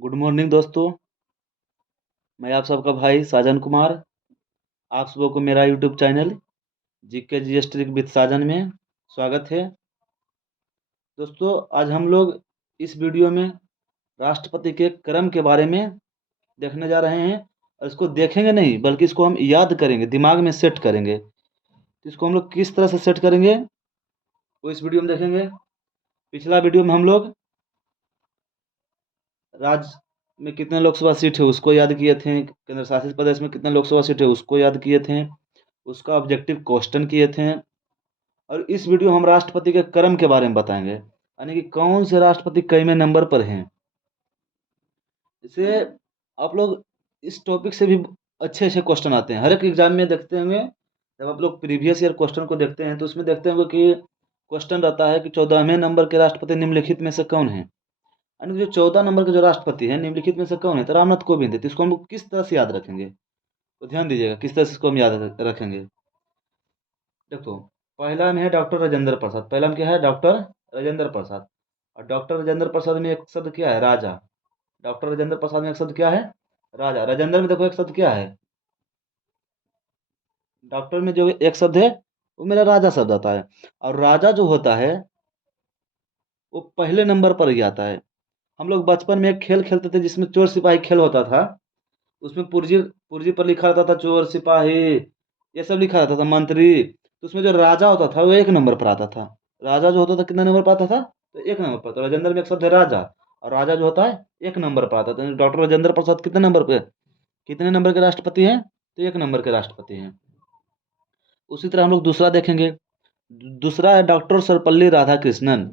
Good morning दोस्तों। मैं आप सबका भाई साजन कुमार। आप सबों को मेरा YouTube channel GK GS trick with Sajan में स्वागत है। दोस्तों, आज हम लोग इस वीडियो में राष्ट्रपति के क्रम के बारे में देखने जा रहे हैं। और इसको देखेंगे नहीं बल्कि इसको हम याद करेंगे, दिमाग में सेट करेंगे। तो इसको हम लोग किस तरह से सेट करेंगे वो इस वीडियो में देखेंगे। पिछला वीडियो में हम लोग राज्य में कितने लोकसभा सीट है उसको याद किए थे, केंद्र शासित प्रदेश में कितने लोकसभा सीट है उसको याद किए थे, उसका ऑब्जेक्टिव क्वेश्चन किए थे। और इस वीडियो हम राष्ट्रपति के क्रम के बारे में बताएंगे, यानी कि कौन से राष्ट्रपति कईवें नंबर पर हैं। इसे आप लोग इस टॉपिक से भी अच्छे अच्छे क्वेश्चन आते हैं। हर एक एग्जाम में देखते होंगे, जब आप लोग प्रीवियस ईयर क्वेश्चन को देखते हैं तो उसमें देखते होंगे कि क्वेश्चन रहता है कि 14वें नंबर के राष्ट्रपति निम्नलिखित में से कौन है। यानी जो 14 नंबर के जो राष्ट्रपति हैं निम्नलिखित में से कौन है, तो रामनाथ कोविंद है। तो इसको हम लोग किस तरह से याद रखेंगे, तो ध्यान दीजिएगा किस तरह से इसको हम याद रखेंगे। देखो, पहला में है डॉक्टर राजेंद्र प्रसाद। पहला में क्या है? डॉक्टर राजेंद्र प्रसाद। और डॉक्टर राजेंद्र प्रसाद में एक शब्द क्या है? राजा। डॉक्टर राजेंद्र प्रसाद में एक शब्द क्या है? राजा। राजेंद्र में देखो एक शब्द क्या है? डॉक्टर में जो एक शब्द है वो मेरा राजा शब्द आता है। और राजा जो होता है वो पहले नंबर पर ही आता है। हम लोग बचपन में एक खेल खेलते थे जिसमें चोर सिपाही खेल होता था। उसमें पुर्जी पुर्जी पर लिखा रहता था चोर सिपाही, ये सब लिखा रहता था, मंत्री। तो उसमें जो राजा होता था वो एक नंबर पर आता था। राजा जो होता था कितने नंबर पर आता था? तो एक नंबर पर। तो राजेंद्र में एक शब्द है राजा, और राजा जो होता है एक नंबर पर आता था। डॉक्टर राजेंद्र प्रसाद कितने नंबर पे, कितने नंबर के राष्ट्रपति हैं? तो एक नंबर के राष्ट्रपति हैं। उसी तरह हम लोग दूसरा देखेंगे। दूसरा है डॉक्टर सर्वपल्ली राधाकृष्णन।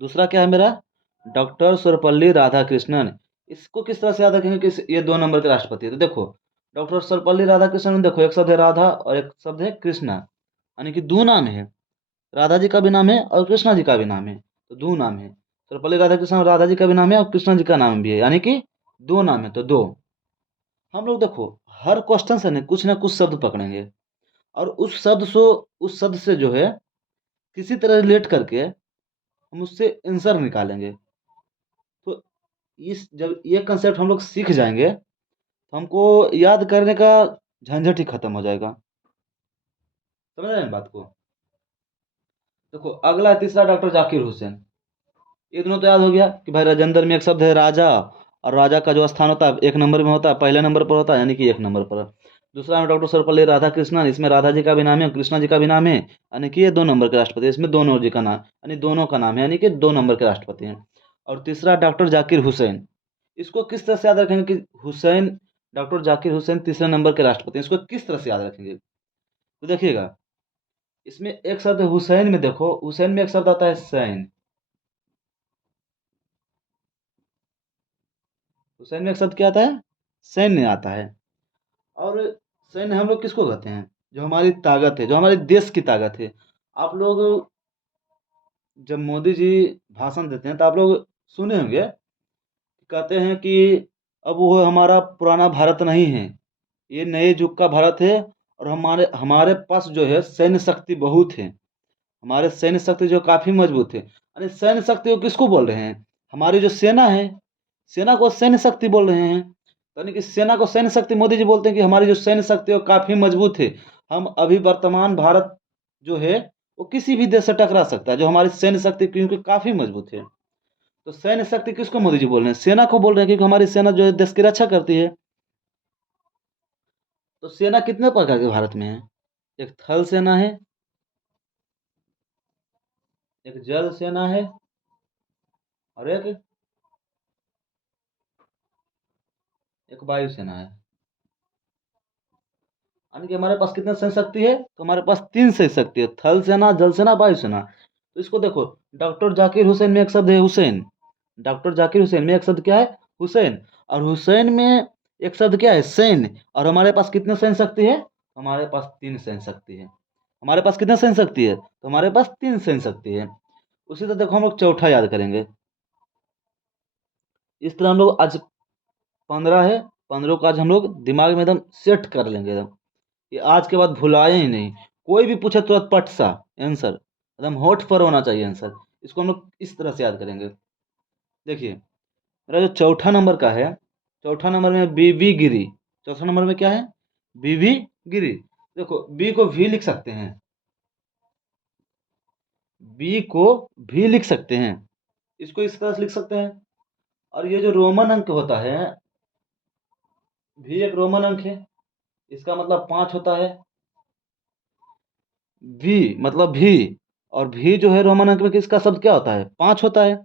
दूसरा क्या है मेरा? डॉक्टर सर्वपल्ली राधाकृष्णन। इसको किस तरह से याद रखेंगे कि ये 2 नंबर के राष्ट्रपति है? तो देखो, डॉक्टर सर्वपल्ली राधाकृष्णन में देखो एक शब्द है राधा और एक शब्द है कृष्णा, यानी कि दो नाम है। राधा जी का भी नाम है और कृष्णा जी का भी नाम है, तो दो नाम है। सर्वपल्ली राधाकृष्णन, राधा जी का भी नाम है और कृष्णा जी का नाम भी है, यानी कि दो नाम है, तो दो। हम लोग देखो हर क्वेश्चन से ना कुछ शब्द पकड़ेंगे, और उस शब्द से जो है किसी तरह रिलेट करके हम उससे आंसर निकालेंगे। तो इस जब ये कंसेप्ट हम लोग सीख जाएंगे तो हमको याद करने का झंझट ही खत्म हो जाएगा। समझ रहे हैं बात को? देखो, अगला है तीसरा डॉक्टर जाकिर हुसैन। ये दोनों तो याद हो गया कि भाई राजेंद्र में एक शब्द है राजा, और राजा का जो स्थान होता है एक नंबर में होता है, पहले नंबर पर होता है, यानी कि एक नंबर पर। दूसरा में डॉक्टर सर्वपल्ली राधाकृष्णन, इसमें राधा जी का भी नाम है और कृष्णा जी का भी नाम है, यानी कि ये 2 नंबर के राष्ट्रपति। इसमें दोनों जी का नाम, यानी दोनों का नाम है, यानी कि 2 नंबर के राष्ट्रपति हैं। और तीसरा डॉक्टर जाकिर हुसैन। इसको किस तरह से याद रखेंगे कि हुसैन, डॉक्टर जाकिर हुसैन तीसरे नंबर के राष्ट्रपति हैं? इसको किस तरह से याद रखेंगे? तो देखिएगा, इसमें एक शब्द है हुसैन में, देखो हुसैन में एक शब्द आता है सैन। हुसैन में एक शब्द क्या आता है? सैन्य आता है। और सैन्य हम लोग किसको कहते हैं? जो हमारी ताकत है, जो हमारे देश की ताकत है। आप लोग जब मोदी जी भाषण देते हैं तो आप लोग सुने होंगे, कहते हैं कि अब वो हमारा पुराना भारत नहीं है, ये नए युग का भारत है। और हमारे हमारे पास जो है सैन्य शक्ति बहुत है, हमारे सैन्य शक्ति जो काफ़ी मजबूत है। यानी सैन्य शक्ति को किसको बोल रहे हैं? हमारी जो सेना है, सेना को सैन्य शक्ति बोल रहे हैं। यानी कि सेना को सैन्य शक्ति मोदी जी बोलते हैं कि हमारी जो सैन्य शक्ति है वो काफ़ी मजबूत है। हम अभी वर्तमान भारत जो है वो किसी भी देश से टकरा सकता है, जो हमारी सैन्य शक्ति क्योंकि काफ़ी मजबूत है। तो सैन्य शक्ति किसको मोदी जी बोल रहे हैं? सेना को बोल रहे हैं, क्योंकि हमारी सेना जो है देश की रक्षा करती है। तो सेना कितने प्रकार के भारत में है? एक थल सेना है, एक जल सेना है, और एक वायु सेना है। यानी कि हमारे पास कितने सैन्य शक्ति है? तो हमारे पास 3 सैन्य शक्ति है, थल सेना, जल सेना, वायु सेना। तो इसको देखो, डॉक्टर जाकिर हुसैन में एक शब्द है हुसैन। डॉक्टर जाकिर हुसैन में एक शब्द क्या है? हुसैन। और हुसैन में एक शब्द क्या है? सैन्य। और हमारे पास कितने सैन्य शक्ति है? हमारे पास 3 सैन्य शक्ति है। हमारे पास कितने सैन्य शक्ति है? तो हमारे पास 3 सैन्य शक्ति है। उसी तरह देखो हम लोग चौथा याद करेंगे। इस तरह हम लोग आज 15 है, 15 को आज हम लोग दिमाग में एकदम सेट कर लेंगे एकदम, ये आज के बाद भुलाए ही नहीं। कोई भी पूछे तुरंत पट सा आंसर, एकदम होठ पर होना चाहिए आंसर। इसको हम लोग इस तरह से याद करेंगे। देखिए, मेरा जो चौथा नंबर का है, चौथा नंबर में बीवी गिरी। चौथा नंबर में क्या है? बीवी गिरी। देखो बी को भी लिख सकते हैं, बी को भी लिख सकते हैं, इसको इस तरह से लिख सकते हैं। और ये जो रोमन अंक होता है, भी एक रोमन अंक है, इसका मतलब 5 होता है। भी मतलब भी, और भी जो है रोमन अंक में किसका शब्द क्या होता है? 5 होता है।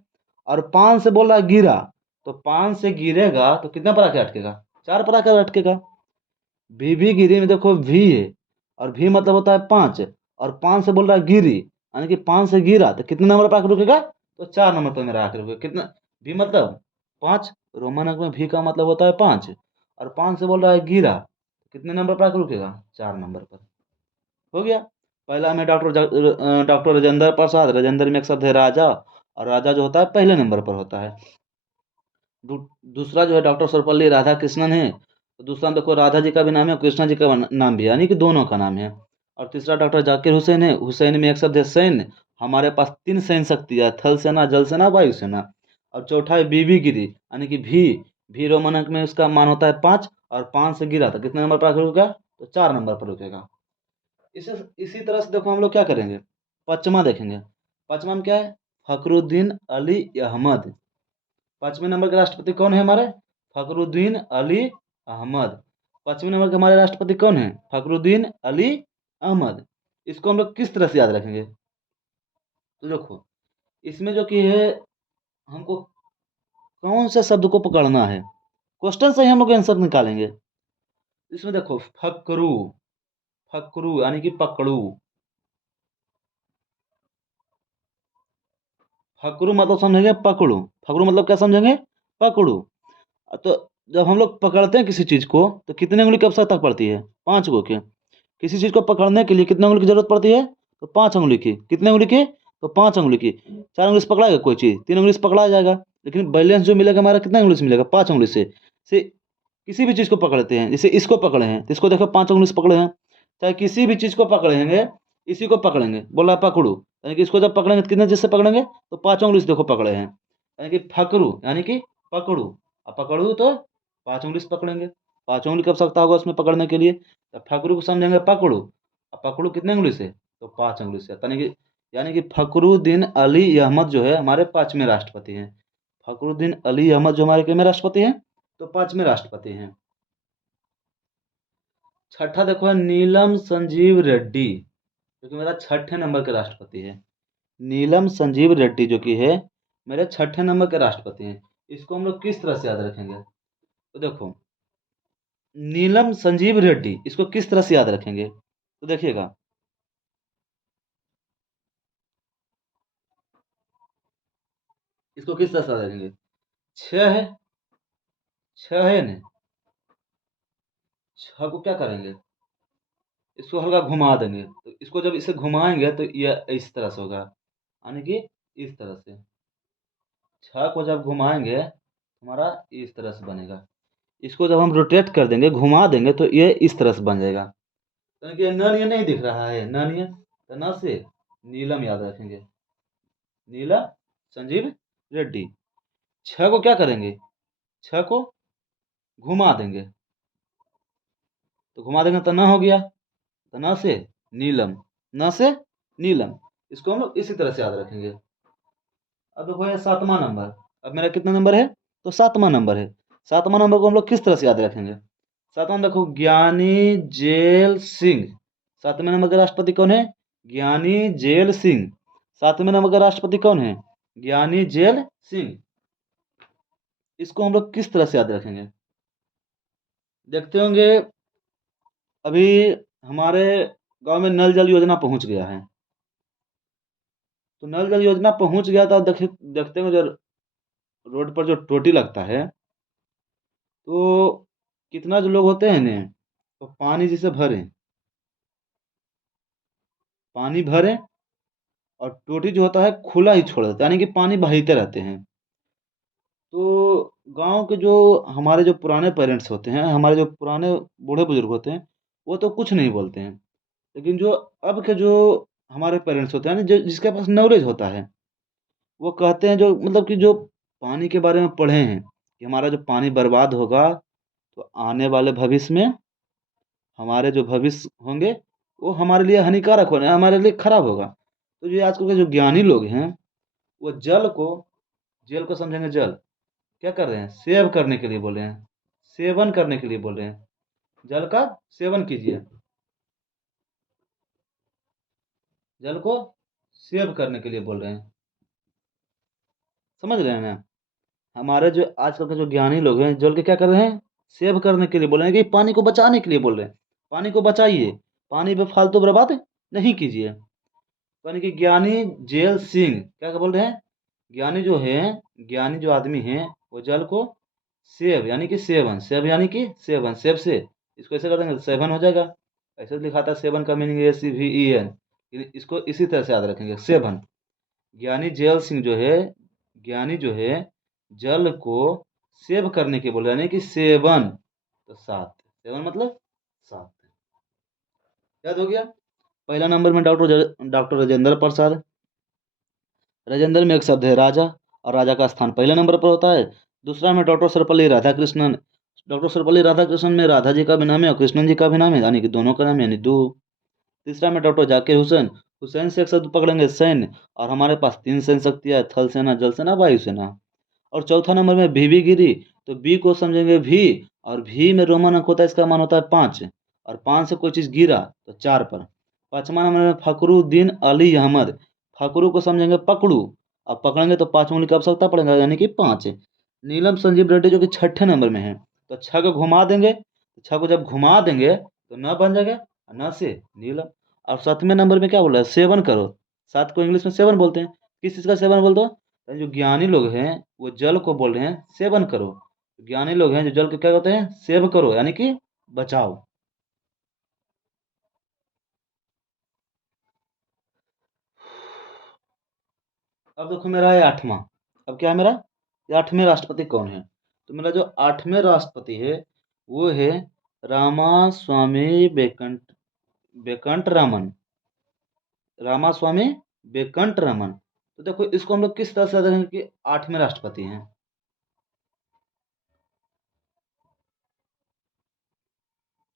और 5 से बोल रहा है गिरा, तो 5 से गिरेगा तो कितना पर आके अटकेगा? 4 पर आकर अटकेगा। भी गिरी में देखो भी है, और भी मतलब होता है 5, और 5 से बोल रहा है गिरी, यानी कि 5 से गिरा तो कितने नंबर पर आकर रुकेगा? तो 4 नंबर पर मेरा आकर रुकेगा। कितना? भी मतलब 5, रोमन अंक में भी का मतलब होता है 5, और 5 से बोल रहा है गिरा, तो कितने नंबर पर आकर रुकेगा? 4 नंबर पर। हो गया। पहला में डॉक्टर राजेंद्र प्रसाद, राजेंद्र में एक शब्द है राजा, और राजा जो होता है पहले नंबर पर होता है। दूसरा जो है डॉक्टर सर्वपल्ली राधाकृष्णन है, तो दूसरा में देखो राधा जी का भी नाम है, कृष्णा जी का नाम भी है, यानी कि दोनों का नाम है। और तीसरा डॉक्टर जाकिर हुसैन है, हुसैन में एक शब्द है सैन्य, हमारे पास 3 सैन्य शक्ति है, थल सेना, जल सेना, वायु सेना। और चौथा है बीवी गिरी, यानी कि भी रोमन अंक में उसका मान होता है 5, और 5 से गिरा था कितने नंबर पर रुकेगा? तो 4 नंबर पर रुकेगा। इसी तरह से देखो हम लोग क्या करेंगे, पचमा देखेंगे। पचमा में क्या है? फखरुद्दीन अली अहमद। 5वें नंबर के राष्ट्रपति कौन है हमारे? फखरुद्दीन अली अहमद। 5वें नंबर के हमारे राष्ट्रपति कौन है? फखरुद्दीन अली अहमद। इसको हम लोग किस तरह से याद रखेंगे? तो देखो इसमें जो कि है, हमको कौन से शब्द को पकड़ना है, क्वेश्चन से ही हम लोग आंसर निकालेंगे। इसमें देखो फकरू, फकरू यानी कि पकड़ू। फकरू मतलब समझेंगे पकड़ू, फकरू मतलब क्या समझेंगे? पकड़ू। तो जब हम लोग पकड़ते हैं किसी चीज को तो कितने उंगली की आवश्यकता पड़ती है? 5 गो की। किसी चीज को पकड़ने के लिए कितने उंगली की जरूरत पड़ती है? तो 5 उंगली की। कितने उंगली की? तो 5 उंगली की। 4 उंगली से पकड़ाएगा कोई चीज? 3 उंगली से पकड़ा जाएगा। लेकिन बैलेंस जो मिलेगा हमारा कितना उंगली से मिलेगा? 5 उंगली से किसी भी चीज को पकड़ते हैं, जैसे इसको पकड़े हैं तो इसको देखो 5 उंगली से पकड़े हैं। चाहे किसी भी चीज को पकड़ेंगे, इसी को पकड़ेंगे, बोला पकड़ू, यानी कि इसको जब पकड़ेंगे तो कितने चीज से पकड़ेंगे? तो 5 उंगली से देखो पकड़े हैं, यानी कि फकरू यानी कि पकड़ू। अब पकड़ू तो 5 उंगली से पकड़ेंगे। 5 उंगली की आवश्यकता होगा उसमें पकड़ने के लिए, तो फकरू को समझेंगे पकड़ू। अब पकड़ू कितने उंगली से? तो 5 उंगली से, यानी कि फखरुद्दीन अली अहमद जो है हमारे 5वें राष्ट्रपति हैं। फखरुद्दीन अली अहमद जो हमारे कितने राष्ट्रपति हैं? तो 5वें राष्ट्रपति हैं। छठा देखो है नीलम संजीव रेड्डी, जो कि मेरा 6ठे नंबर के राष्ट्रपति है। नीलम संजीव रेड्डी जो कि है मेरे 6ठे नंबर के राष्ट्रपति हैं। इसको हम लोग किस तरह से याद रखेंगे? तो देखो नीलम संजीव रेड्डी, इसको किस तरह से याद रखेंगे? तो देखिएगा, इसको किस तरह से याद रखेंगे? 6 है, 6 है ना, 6 को क्या करेंगे? इसको हल्का घुमा देंगे, तो इसको जब इसे घुमाएंगे तो ये इस तरह से होगा, यानी कि इस तरह से। 6 को जब घुमाएंगे हमारा इस तरह से बनेगा। इसको जब हम रोटेट कर देंगे, घुमा देंगे, तो ये इस तरह से बन जाएगा। यानी कि नन ये नहीं दिख रहा है, नन ये, तो न से नीलम याद रखेंगे, नीला संजीव रेड्डी। 6 को क्या करेंगे? 6 को घुमा देंगे, तो घुमा देंगे तो न हो गया, तो न से नीलम, न से नीलम। इसको हम लोग इसी तरह से याद रखेंगे। अब देखो ये 7वां नंबर। अब मेरा कितना नंबर है? तो 7वां नंबर है। 7वां नंबर को हम लोग किस तरह से याद रखेंगे? 7वां देखो ज्ञानी जेल सिंह। 7वें नंबर के राष्ट्रपति कौन है? ज्ञानी जेल सिंह। 7वें नंबर का राष्ट्रपति कौन है? ज्ञानी जेल सिंह। इसको हम लोग किस तरह से याद रखेंगे? देखते होंगे अभी हमारे गांव में नल जल योजना पहुंच गया है। तो नल जल योजना पहुंच गया था, देखते हैं जो रोड पर जो टोटी लगता है, तो कितना जो लोग होते हैं ना, तो पानी जिसे भरें, पानी भरें, और टोटी जो होता है खुला ही छोड़ देते हैं, यानी कि पानी बहते रहते हैं। तो गांव के जो हमारे जो पुराने पेरेंट्स होते हैं, हमारे जो पुराने बूढ़े बुजुर्ग होते हैं, वो तो कुछ नहीं बोलते हैं। लेकिन जो अब के जो हमारे पेरेंट्स होते हैं ना, जो जिसके पास नॉलेज होता है, वो कहते हैं, जो मतलब कि जो पानी के बारे में पढ़े हैं, कि हमारा जो पानी बर्बाद होगा तो आने वाले भविष्य में हमारे जो भविष्य होंगे वो हमारे लिए हानिकारक होने हमारे लिए खराब होगा। तो जो आजकल के जो ज्ञानी लोग हैं वो जल को समझेंगे जल क्या कर रहे हैं, सेव करने के लिए बोल रहे हैं, सेवन करने के लिए बोल रहे हैं, जल का सेवन कीजिए, जल को सेव करने के लिए बोल रहे हैं। समझ रहे हैं ना? हमारे जो आजकल के जो ज्ञानी लोग हैं जल के क्या कर रहे हैं, सेव करने के लिए बोल रहे हैं कि पानी को बचाने के लिए बोल रहे हैं, पानी को बचाइए, पानी पे फालतू बर्बाद नहीं कीजिए। यानी कि ज्ञानी जेल सिंह क्या क्या बोल रहे हैं, ज्ञानी जो है, ज्ञानी जो आदमी है वो जल को सेव यानी कि सेवन, सेव यानी कि सेवन, सेव से इसको ऐसे कर देंगे सेवन हो जाएगा। ऐसे लिखा था सेवन का मीनिंग SEVEN, इसको इसी तरह से याद रखेंगे सेवन। ज्ञानी जेल सिंह जो है, ज्ञानी जो है जल को सेव करने के बोल रहे हैं, यानी कि सेवन, तो सात, सेवन मतलब सात। याद हो गया? पहला नंबर में डॉक्टर राजेंद्र प्रसाद। राजेंद्र में एक शब्द है राजा, और राजा का स्थान पहले नंबर पर होता है। दूसरा में डॉक्टर सर्वपल्ली राधाकृष्णन। डॉक्टर सर्वपल्ली राधाकृष्णन में राधा जी का भी नाम है और कृष्णन जी का भी नाम है, यानी कि दोनों का नाम है, यानी दो। तीसरा में डॉक्टर जाकिर हुसैन। हुसैन से एक शब्द पकड़ेंगे सैन्य, और हमारे पास तीन सैन्य शक्तियाँ है, थल सेना, जल सेना, वायु सेना। और चौथा नंबर में भी गिरी, तो बी को समझेंगे भी, और भी में रोमन अंक होता है, इसका मान होता है 5, और 5 से कोई चीज़ गिरा तो 4 पर। पाँचवा नंबर में फखरुद्दीन अली अहमद। फखरू को समझेंगे पकड़ू, अब पकड़ेंगे तो 5 उंगली की आवश्यकता पड़ेगा, यानी कि 5। नीलम संजीव रेड्डी जो कि छठे नंबर में है, तो 6 को घुमा देंगे, 6 को जब घुमा देंगे तो न बन जाएगा, न से नीलम। और 7वें नंबर में क्या बोल रहा है, सेवन करो। 7 को इंग्लिश में सेवन बोलते हैं, किस चीज़ का सेवन बोलते हो, जो ज्ञानी लोग हैं वो जल को बोल रहे हैं सेवन करो, ज्ञानी लोग हैं जो जल को क्या कहते हैं, सेव करो, यानी कि बचाओ। अब देखो मेरा है 8वां। अब क्या है मेरा, ये 8वें राष्ट्रपति कौन है? तो मेरा जो 8वें राष्ट्रपति है वो है रामास्वामी बेकंट रामन, रामास्वामी बेकंट रमन। तो देखो इसको हम लोग किस तरह से देखेंगे कि 8वें राष्ट्रपति हैं।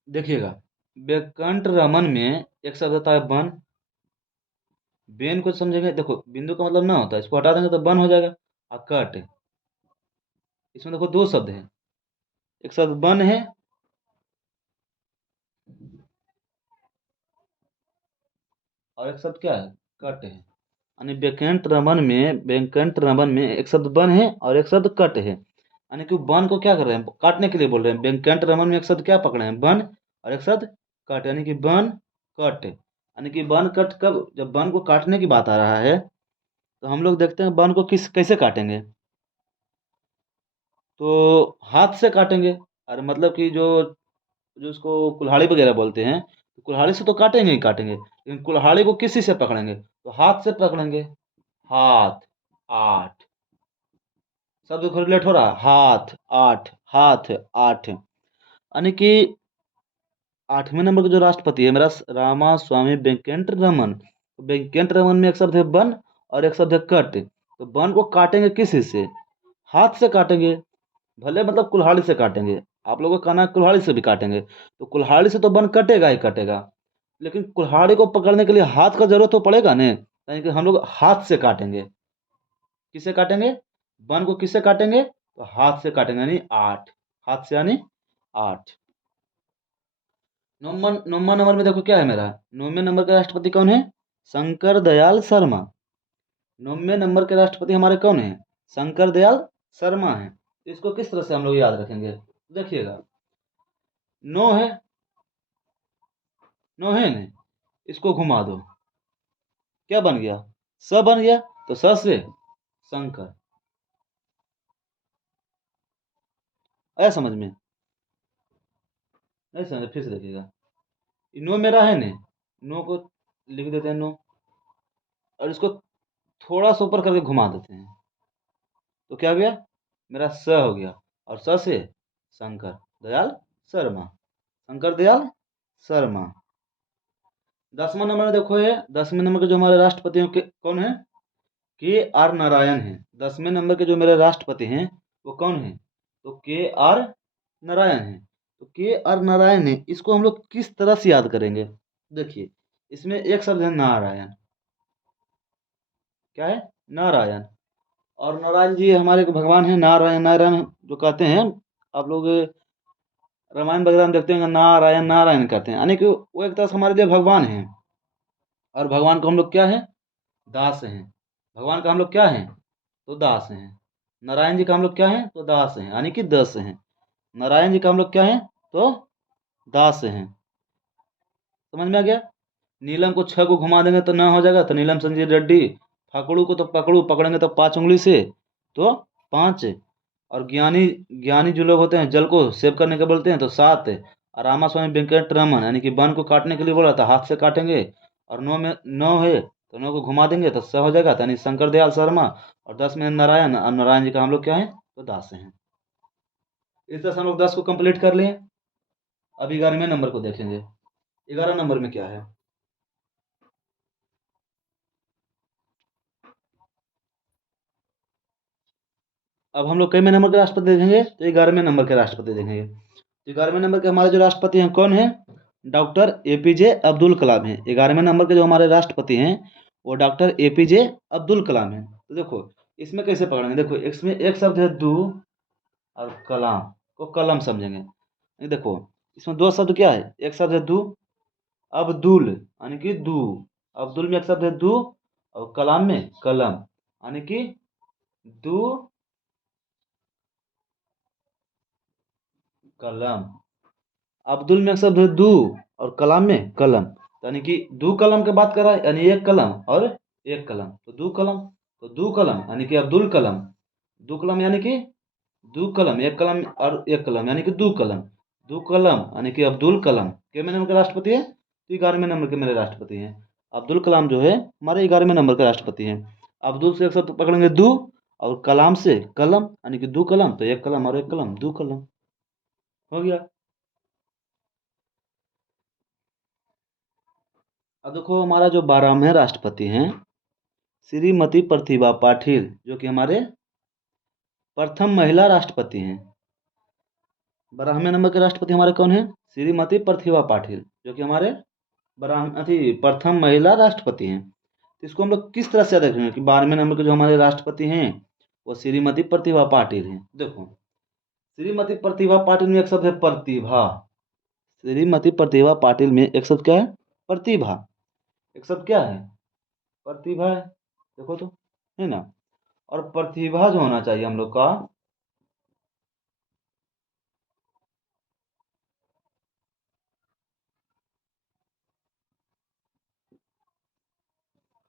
देखिएगा, बेकंट रमन में एक शब्द होता है वन, बेन को समझेंगे, देखो बिंदु का मतलब ना होता है, इसको हटा देंगे तो बन हो जाएगा। और कट, इसमें देखो दो शब्द हैं, एक शब्द बन है, और एक शब्द क्या है, कट है। यानी बेकंट रमन में एक शब्द बन है और एक शब्द कट है, यानी कि बन को क्या कर रहे हैं, काटने के लिए बोल रहे हैं। बेकंट रमन में एक शब्द क्या पकड़े हैं, बन, और एक शब्द कट, यानी कि बन कट, यानी कि बन कट कब, जब बन को काटने की बात आ रहा है तो हम लोग देखते हैं बन को किस कैसे काटेंगे, तो हाथ से काटेंगे। और मतलब कि जो जो उसको कुल्हाड़ी वगैरह बोलते हैं, तो कुल्हाड़ी से तो काटेंगे ही काटेंगे, लेकिन कुल्हाड़ी को किसी से पकड़ेंगे, तो हाथ से पकड़ेंगे। हाथ, आठ, शब्द रिलेट हो रहा है, हाथ आठ, हाथ आठ, यानी कि 8वें नंबर के जो राष्ट्रपति है मेरा रामा स्वामी वेंकट रमन। तो वेंकट रमन में एक शब्द है वन और एक शब्द है कट, तो वन को काटेंगे किसी से, हाथ से काटेंगे, भले मतलब कुल्हाड़ी से काटेंगे, आप लोगों का कहना है कुल्हाड़ी से भी काटेंगे, तो कुल्हाड़ी से तो वन कटेगा ही कटेगा, लेकिन कुल्हाड़ी को पकड़ने के लिए हाथ का जरूरत तो पड़ेगा ना, यानी कि हम लोग हाथ से काटेंगे। किसे काटेंगे, वन को किससे काटेंगे, तो हाथ से काटेंगे, यानी आठ, हाथ से यानी आठ। नौवा नंबर में देखो क्या है मेरा, 9वें नंबर के राष्ट्रपति कौन है, शंकर दयाल शर्मा। 9वें नंबर के राष्ट्रपति हमारे कौन है, शंकर दयाल शर्मा है। इसको किस तरह से हम लोग याद रखेंगे, देखिएगा, नो है, नो है ना, इसको घुमा दो, क्या बन गया, स बन गया, तो स से शंकर। आया समझ में, नहीं समझ फिर से देखिएगा, नो मेरा है ना, नो को लिख देते हैं नो, और इसको थोड़ा सा ऊपर करके घुमा देते हैं, तो क्या हो गया, मेरा स हो गया, और स से शंकर दयाल शर्मा, शंकर दयाल शर्मा। 10वां नंबर में देखो ये 10वें नंबर के जो हमारे राष्ट्रपति हैं कौन है, के आर नारायण है। 10वें नंबर के जो मेरे राष्ट्रपति हैं वो कौन है, तो के आर नारायण है। तो के आर नारायण है, इसको हम लोग किस तरह से याद करेंगे? देखिए, इसमें एक शब्द है नारायण। क्या है? नारायण। और नारायण जी हमारे भगवान हैं, नारायण नारायण जो कहते हैं। आप लोग रामायण वगैरह में देखते हैं नारायण नारायण कहते हैं, यानी कि वो एक तरह से हमारे लिए भगवान हैं। और भगवान को हम लोग क्या है? दास हैं। भगवान का हम लोग क्या हैं? तो दास हैं। नारायण जी का हम लोग क्या हैं? तो दास हैं, यानी कि दस हैं। नारायण जी का हम लोग क्या हैं? तो दास हैं। समझ में आ गया? नीलम को छह को घुमा देंगे तो न हो जाएगा, तो नीलम संजीव रेड्डी। फाकड़ू को तो पकड़ू, पकड़ेंगे तो पांच उंगली से, तो पांच। और ज्ञानी, ज्ञानी जो लोग होते हैं जल को सेव करने के बोलते हैं, तो सात। और रामास्वामी वेंकट रमन, यानी कि वन को काटने के लिए बोला था, हाथ से काटेंगे। और नौ में नौ है तो नौ को घुमा देंगे तो सह हो जाएगा, तो यानी शंकर दयाल शर्मा। और 10 में नारायण, और नारायण जी का हम लोग क्या है? तो दास हैं। इस तरह से हम लोग 10 को कंप्लीट कर लिए। अब 11वें नंबर को देखेंगे। 11 नंबर में क्या है? अब हम लोग कई में नंबर के राष्ट्रपति देखेंगे, तो 11वें नंबर के राष्ट्रपति देखेंगे। तो 11वें नंबर के हमारे जो राष्ट्रपति हैं कौन है? डॉक्टर एपीजे अब्दुल कलाम है। 11वें नंबर के जो हमारे राष्ट्रपति हैं वो डॉक्टर एपीजे अब्दुल कलाम है। तो देखो इसमें कैसे पकड़ेंगे, देखो इसमें एक शब्द है दू, और कलाम को कलम समझेंगे। ये देखो इसमें दो शब्द क्या है? एक शब्द है दू, अब्दुल, यानी कि दू। अब्दुल में एक शब्द है दू, और कलाम में कलम, यानी कि दू कलम। अब्दुल में एक शब्द है दू, और कलाम में कलम, यानी कि दो कलम की बात कर रहा है, यानी एक कलम और एक कलम, तो दो कलम। तो दो कलम यानी कि अब्दुल कलम। दो कलम यानी कि दो कलम, एक कलम और एक कलम यानी कि दो कलम। दो कलम यानी कि अब्दुल कलाम के नंबर के राष्ट्रपति है? तो 11वें नंबर के मेरे राष्ट्रपति हैं। अब्दुल कलाम जो है हमारे 11वें नंबर के राष्ट्रपति हैं। अब्दुल से एक शब्द पकड़ेंगे दो, और कलाम से कलम, यानी कि दो कलम, तो एक कलम और एक कलम, दो कलम। हो गया। अब देखो हमारा जो 12वें राष्ट्रपति हैं श्रीमती प्रतिभा पाटिल, जो कि हमारे प्रथम महिला राष्ट्रपति हैं। 12वें नंबर के राष्ट्रपति हमारे कौन है? श्रीमती प्रतिभा पाटिल, जो कि हमारे प्रथम महिला राष्ट्रपति हैं। तो इसको हम लोग किस तरह से याद रखेंगे कि 12वें नंबर के जो हमारे राष्ट्रपति हैं वो श्रीमती प्रतिभा पाटिल हैं? देखो श्रीमती प्रतिभा पाटिल में एक शब्द है प्रतिभा। श्रीमती प्रतिभा पाटिल में एक शब्द क्या है? प्रतिभा। एक शब्द क्या है? प्रतिभा है। देखो तो, है ना? और प्रतिभा जो होना चाहिए हम लोग का,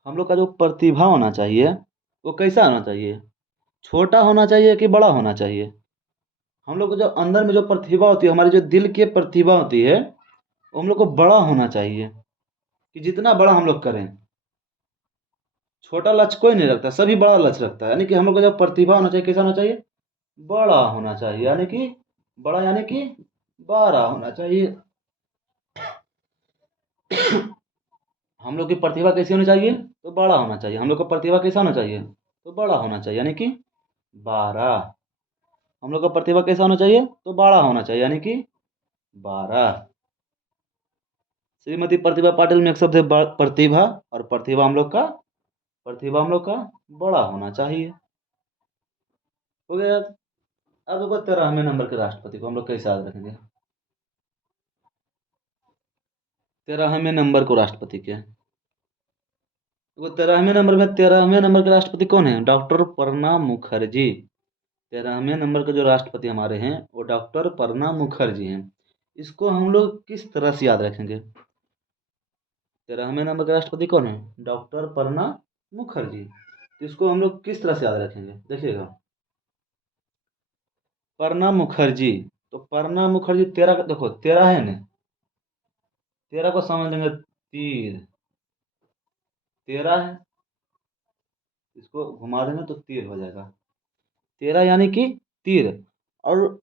हम लोग का जो प्रतिभा होना चाहिए वो कैसा होना चाहिए? छोटा होना चाहिए कि बड़ा होना चाहिए? हम लोग को जो अंदर में जो प्रतिभा होती है, हमारी जो दिल की प्रतिभा होती है, वो हम लोग को बड़ा होना चाहिए। कि जितना बड़ा हम लोग करें, छोटा लक्ष्य कोई नहीं रखता, सभी बड़ा लक्ष्य रखता है। यानी कि हम लोग का जो प्रतिभा होना चाहिए कैसा होना चाहिए? बड़ा होना चाहिए, यानी कि बड़ा, यानी कि बड़ा होना चाहिए। हम लोग की प्रतिभा कैसी होनी चाहिए? तो बड़ा होना चाहिए। हम लोग का प्रतिभा कैसा होना चाहिए? तो बड़ा होना चाहिए, यानी कि 12। हम लोग का प्रतिभा कैसा होना चाहिए? तो बड़ा होना चाहिए, यानी कि 12। श्रीमती प्रतिभा पाटिल में एक शब्द है प्रतिभा, और प्रतिभा हम लोग का बड़ा होना चाहिए। हो गया याद? अब देखो 13वें नंबर के राष्ट्रपति को हम लोग कैसे याद रखेंगे? 13वें नंबर को राष्ट्रपति के, देखो 13वें नंबर के राष्ट्रपति कौन है? डॉक्टर प्रणब मुखर्जी। 13वें नंबर के जो राष्ट्रपति हमारे हैं वो डॉक्टर प्रणब मुखर्जी हैं। इसको हम लोग किस तरह से याद रखेंगे? 13वें नंबर के राष्ट्रपति कौन है? डॉक्टर प्रणब मुखर्जी। तो इसको हम लोग किस तरह से याद रखेंगे? देखिएगा, प्रणब मुखर्जी। तो प्रणब मुखर्जी 13 देखो 13 है ना, 13 को समझ लेंगे तीर। 13 है, इसको घुमा देंगे तो तीर हो जाएगा। 13 यानी कि तीर। और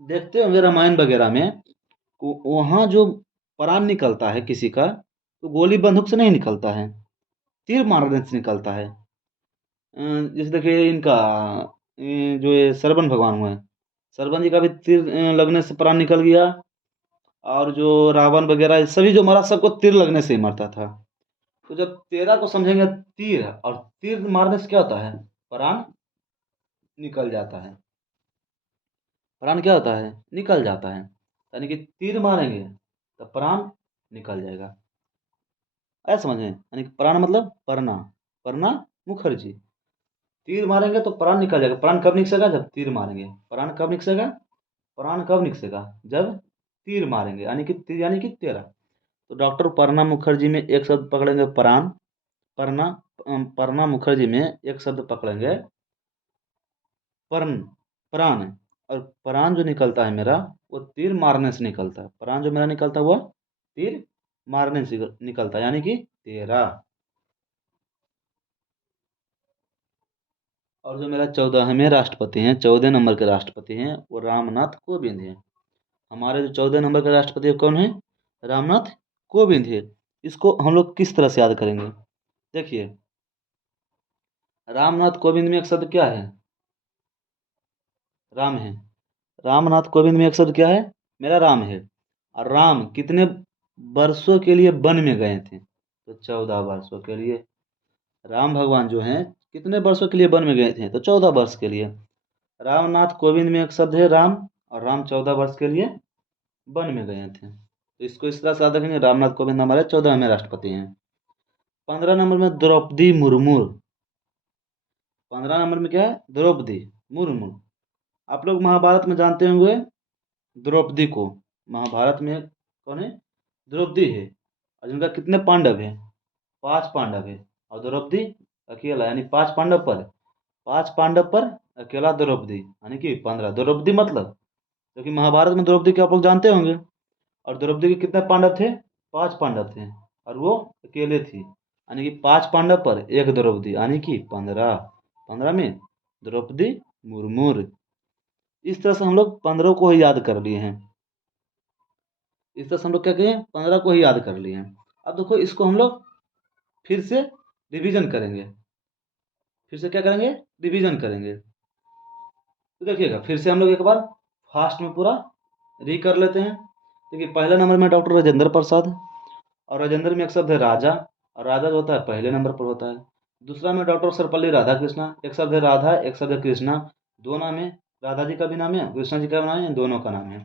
देखते होंगे रामायण वगैरह में, वहाँ जो प्राण निकलता है किसी का, तो गोली बंदूक से नहीं निकलता है, तीर मारने से निकलता है। जैसे देखिए इनका, जो ये श्रवण भगवान हुए हैं, सरवन जी का भी तीर लगने से प्राण निकल गया, और जो रावण वगैरह सभी जो मरा सबको तीर लगने से ही मरता था। तो जब 13 को समझेंगे तीर, और तीर मारने से क्या होता है, प्राण निकल जाता है। प्राण क्या होता है, निकल जाता है। यानी कि तीर मारेंगे तो प्राण निकल जाएगा। ऐसा समझें, यानी कि प्राण मतलब परना, परना मुखर्जी। तीर मारेंगे तो प्राण निकल जाएगा। प्राण कब निकसेगा, जब तीर मारेंगे। प्राण कब निकसेगा, प्राण कब निकसेगा, जब तीर मारेंगे, यानी कि तीर यानी कि 13। तो डॉक्टर परना मुखर्जी में एक शब्द पकड़ेंगे प्राण, परना परना मुखर्जी में एक शब्द पकड़ेंगे पर्ण, प्राण। और प्राण जो निकलता है मेरा, वो तीर मारने से निकलता है। प्राण जो मेरा निकलता है वो तीर मारने से निकलता है, यानी कि 13। और जो मेरा 14वें राष्ट्रपति हैं, 14 नंबर के राष्ट्रपति हैं, वो रामनाथ कोविंद हैं। हमारे जो 14 नंबर के राष्ट्रपति कौन है, रामनाथ कोविंद है। इसको हम लोग किस तरह से याद करेंगे, देखिए, रामनाथ कोविंद में एक शब्द क्या है, राम है। रामनाथ कोविंद में एक शब्द क्या है, मेरा राम है। और राम कितने वर्षों के लिए वन में गए थे, तो 14 वर्षों के लिए। राम भगवान जो हैं कितने वर्षों के लिए वन में गए थे, तो 14 वर्ष के लिए। रामनाथ कोविंद में एक शब्द है राम, और राम 14 वर्ष के लिए वन में गए थे। तो इसको इस तरह से याद रखेंगे, रामनाथ कोविंद हमारे 14वें राष्ट्रपति हैं। 15 नंबर में द्रौपदी मुर्मू। 15 नंबर में क्या है, द्रौपदी मुर्मू। आप लोग महाभारत में जानते होंगे द्रौपदी को। महाभारत में कौन है, द्रौपदी है। और जिनका कितने पांडव है, 5 पांडव है। और द्रौपदी अकेला, यानी 5 पांडव पर, 5 पांडव पर अकेला द्रौपदी, यानी कि 15। द्रौपदी मतलब, क्योंकि महाभारत में द्रौपदी के आप लोग जानते होंगे। और द्रौपदी के कितने पांडव थे, 5 पांडव थे, और वो अकेले थी, यानी कि 5 पांडव पर एक द्रौपदी, यानी कि 15। 15 में द्रौपदी मुर्मू। इस तरह से हम लोग 15 को ही याद कर लिए हैं। इस तरह से हम लोग क्या किए, 15 को ही याद कर लिए हैं। अब देखो, इसको हम लोग फिर से रिवीजन करेंगे। फिर से क्या करेंगे, रिवीजन करेंगे। तो देखिएगा, फिर से हम लोग एक बार फास्ट में पूरा री कर लेते हैं। देखिए, पहले नंबर में डॉक्टर राजेंद्र प्रसाद, और राजेंद्र में एक शब्द है राजा, और राजा जो होता है पहले नंबर पर होता है। दूसरा में डॉक्टर सर्वपल्ली राधाकृष्णा, एक शब्द है राधा, एक शब्द है कृष्णा। दो नाम है, राधा जी का भी नाम है, कृष्णा जी का भी नाम है, दोनों का नाम है।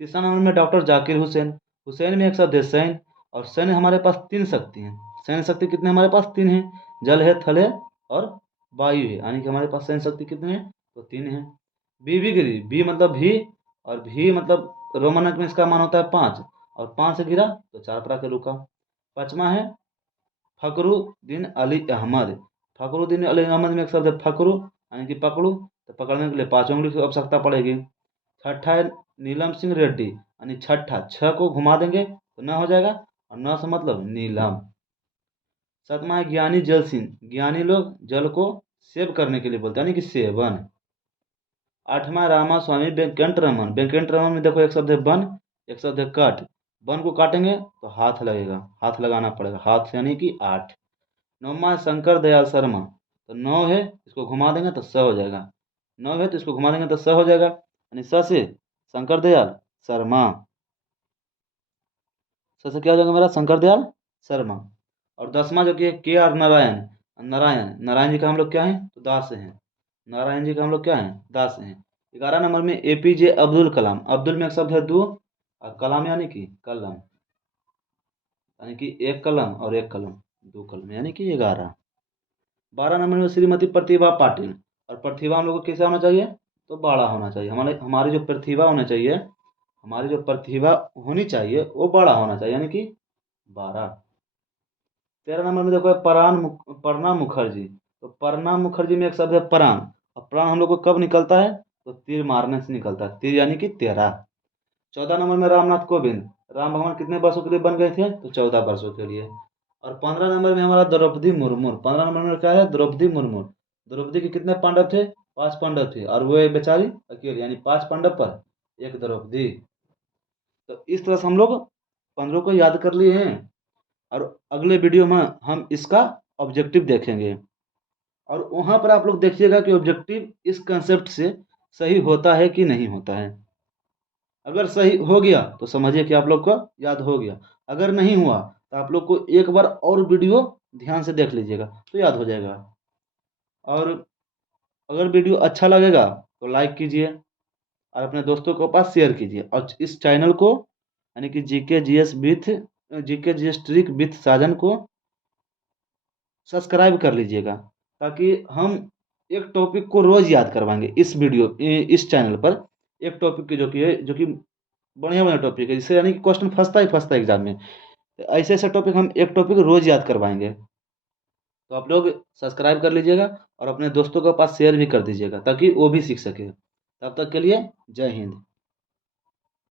तीसरा नंबर में डॉक्टर जाकिर हुसैन। हुसैन में एक शब्द है सैन, और सैन हमारे पास 3 शक्ति हैं। सैन्य शक्ति कितने हमारे पास, 3 है। जल है, थल है, और वायु है, यानी कि हमारे पास सैन्य शक्ति कितने हैं, तो 3 है। बी भी गिरी, बी मतलब भी, और भी मतलब रोमन अंक में इसका मान होता है 5, और 5 से गिरा तो 4 पर आके रुका। पांचवा है फखरुद्दीन अली अहमद। फखरुद्दीन अली अहमद में एक शब्द है फखरू, यानी कि पकड़ू, तो पकड़ने के लिए 5 उंगली की आवश्यकता पड़ेगी। छठा है नीलम सिंह रेड्डी, यानी छठा, 6 को घुमा देंगे तो न हो जाएगा, और न से मतलब नीलम। सातवां है ज्ञानी जल सिंह। ज्ञानी लोग जल को सेव करने के लिए बोलते हैं, यानी कि सेवन। आठवां रामा स्वामी वेंकट रमन। वेंकट रमन में देखो, एक शब्द है वन, एक शब्द है कट। वन को काटेंगे तो हाथ लगेगा, हाथ लगाना पड़ेगा, हाथ से, यानी कि 8। नौवां है शंकर दयाल शर्मा। तो 9 है, इसको घुमा देंगे तो स हो जाएगा। 9 है तो इसको घुमा देंगे तो स हो जाएगा, यानी स से शंकर दयाल शर्मा। स से क्या हो जाएगा मेरा, शंकर दयाल शर्मा। और 10वां जो कि के आर नारायण। नारायण, नारायण जी का हम लोग क्या है, तो दास हैं। नारायण जी का हम लोग क्या है, दास हैं। 11 नंबर में एपीजे अब्दुल कलाम। अब्दुल में एक शब्द है दो, और कलाम यानी कि कलम, यानी कि एक कलम और एक कलम, 2 कलम, यानी कि 11। 12 नंबर में श्रीमती प्रतिभा पाटिल। और प्रतिभा हम लोग को कैसा होना चाहिए, तो बड़ा होना चाहिए। हमारे हमारी जो प्रतिभा होना चाहिए, हमारी जो प्रतिभा होनी चाहिए वो बड़ा होना चाहिए, यानी कि 12। 13 नंबर में देखो परना मुखर्जी। तो परना मुखर्जी में एक शब्द है प्राण, और प्राण हम लोग को कब निकलता है, तो तीर मारने से निकलता है, तीर यानी कि 13। 14 नंबर में रामनाथ कोविंद। राम भगवान कितने वर्षों के लिए बन गए थे, तो 14 वर्षों के लिए। और 15 नंबर में हमारा द्रौपदी मुर्मू। 15 नंबर में क्या है, द्रौपदी मुर्मू। द्रौपदी के कितने पांडव थे, 5 पांडव थे, और वो एक बेचारी अकेली, यानी 5 पांडव पर एक द्रौपदी। तो इस तरह से हम लोग 15 को याद कर लिए हैं। और अगले वीडियो में हम इसका ऑब्जेक्टिव देखेंगे, और वहाँ पर आप लोग देखिएगा कि ऑब्जेक्टिव इस कंसेप्ट से सही होता है कि नहीं होता है। अगर सही हो गया तो समझिए कि आप लोग को याद हो गया, अगर नहीं हुआ तो आप लोग को एक बार और वीडियो ध्यान से देख लीजिएगा तो याद हो जाएगा। और अगर वीडियो अच्छा लगेगा तो लाइक कीजिए और अपने दोस्तों के पास शेयर कीजिए, और इस चैनल को यानी कि GK G S trick with Sajan को सब्सक्राइब कर लीजिएगा, ताकि हम एक टॉपिक को रोज़ याद करवाएंगे इस चैनल पर। एक टॉपिक की जो कि बढ़िया बढ़िया टॉपिक है, जिससे यानी कि क्वेश्चन फंसता ही फंसता है एग्जाम में। तो ऐसे ऐसे टॉपिक हम एक टॉपिक रोज़ याद करवाएंगे। तो आप लोग सब्सक्राइब कर लीजिएगा और अपने दोस्तों के पास शेयर भी कर दीजिएगा, ताकि वो भी सीख सके। तब तक के लिए जय हिंद।